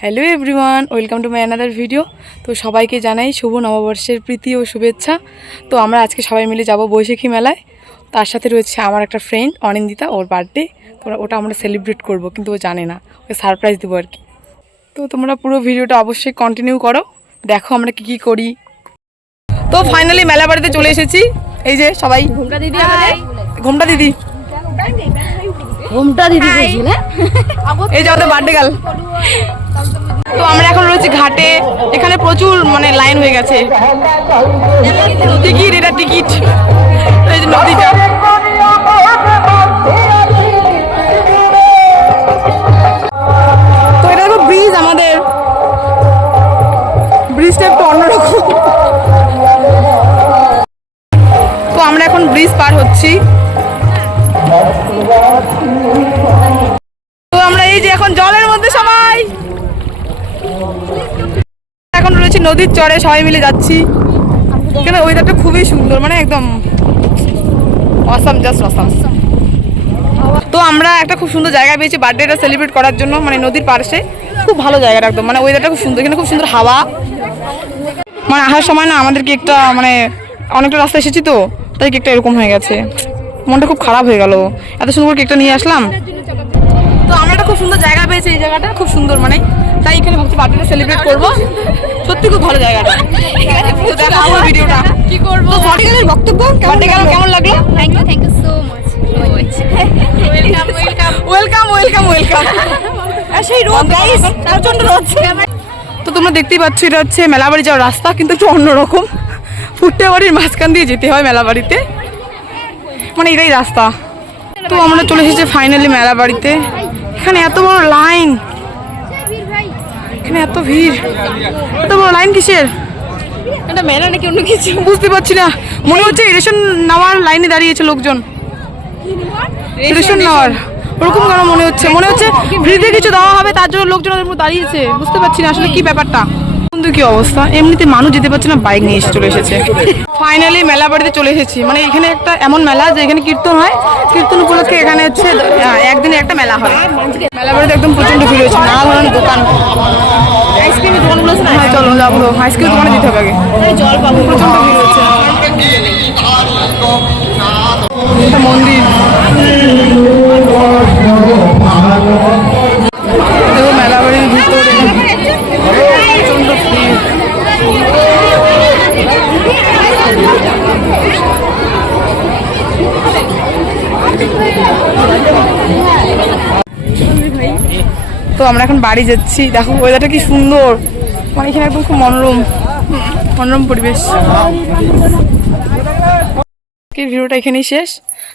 Hello everyone, welcome to my another video. তো সবাইকে জানাই শুভ নববর্ষের প্রীতি ও শুভেচ্ছা। তো আমরা আজকে সবাই মিলে যাব বৈশাখী মেলায়। তার সাথে রয়েছে আমার একটা ফ্রেন্ড অনিন্দিতা, ওর বার্থডে। তো ওটা আমরা সেলিব্রেট করব, কিন্তু ও জানে না, ওকে সারপ্রাইজ দেবো আর কি। তো তোমরা পুরো ভিডিওটা অবশ্যই কন্টিনিউ করো, দেখো আমরা কী করি। তো ফাইনালি মেলা বাড়িতে চলে এসেছি। এই যে সবাই ঘুমটা দিদি, ঘুমটা দিদি, ঘুমটা দিদি, এই যে আমাদের বার্থডে গার্ল। তো আমরা এখন রয়েছি ঘাটে, এখানে প্রচুর লাইন হয়ে গেছে, টিকিট, এটা টিকিট। এই যে নদীটা, তো এটা দেখো ব্রিজ, আমাদের ব্রিজটা একটু অন্যরকম। তো আমরা এখন ব্রিজ পার হচ্ছি। তো আমরা এই যে এখন জলের মধ্যে সবাই এখন রয়েছে নদীর চরে, সবাই মিলে যাচ্ছি। এখানে ওয়েদারটা খুবই সুন্দর, একদম অসাম, জাস্ট অসাম। তো আমরা একটা খুব সুন্দর জায়গা পেয়েছি বার্থডেটা সেলিব্রেট করার জন্য, নদীর পাশে। খুব ভালো জায়গাটা, একদম ওয়েদারটা খুব সুন্দর, এখানে খুব সুন্দর হাওয়া। আসার সময় না আমাদেরকে একটা অনেকটা রাস্তা এসেছি, তো তাই কেকটা এরকম হয়ে গেছে, মনটা খুব খারাপ হয়ে গেল। এত সুন্দর কেকটা নিয়ে আসলাম। তো আমরা একটা খুব সুন্দর জায়গা পেয়েছি, এই জায়গাটা খুব সুন্দর, তাই এখানে ভাবছি বার্থডেটা সেলিব্রেট করবো। সত্যি খুব ভালো জায়গাটা। ভিডিওটা কি করবো, বক্তব্য কেমন লাগলো? Thank you so much. Welcome welcome welcome. সেই রোদ গাইস, প্রচন্ড রোদ। তো তোমরা দেখতেই পাচ্ছ, এটা হচ্ছে মেলাবাড়ি যাওয়ার রাস্তা, কিন্তু একটু অন্যরকম। ফুটে বাড়ির মাঝখান দিয়ে যেতে হয় মেলাবাড়িতে, এটাই রাস্তা। তো আমরা চলে এসেছি ফাইনালি মেলাবাড়িতে। এখানে এত বড় লাইন, এখানে এত ভিড়, এত বড় লাইন কিসের? এটা মেলা নাকি অন্য কিছু বুঝতে পারছি না। মনে হচ্ছে রেশন নেওয়ার লাইনে দাঁড়িয়েছে লোকজন, রেশন নেওয়ার। ওরকম কেন মনে হচ্ছে ফ্রিতে কিছু দেওয়া হবে, তার জন্য লোকজন ওদের মধ্যে দাঁড়িয়েছে। বুঝতে পারছি না আসলে কি ব্যাপারটা, কিন্তু কি অবস্থা। এমনিতে মানুষ যেতে পারছে না, বাইক নিয়ে এসে চলে এসেছে। ফাইনালি মেলা বাড়িতে চলে এসেছি। এখানে একটা এমন মেলা যে এখানে কীর্তন হয়, কীর্তন উপলক্ষে এখানে হচ্ছে একদিনে একটা মেলা হয়। মেলা বাড়িতে একদম প্রচন্ড ভিড় হয়েছে, নানা ধরনের দোকান। আইসক্রিমের দোকানগুলো আছে না, হ্যাঁ চলো যাবো। আইসক্রিম দোকানে দিতে হবে আগে, জল পাবো। প্রচন্ড ভিড় হয়েছে। একটা মন্দির, দেখো মেলা বাড়ির ভিতরে প্রচন্ড ভিড়। তো আমরা এখন বাড়ি যাচ্ছি। দেখো ওয়েদারটা কি সুন্দর, এখানে একদম খুব মনোরম পরিবেশ। ভিডিওটা এখানেই শেষ,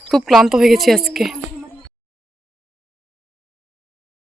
খুব ক্লান্ত হয়ে গেছি আজকে।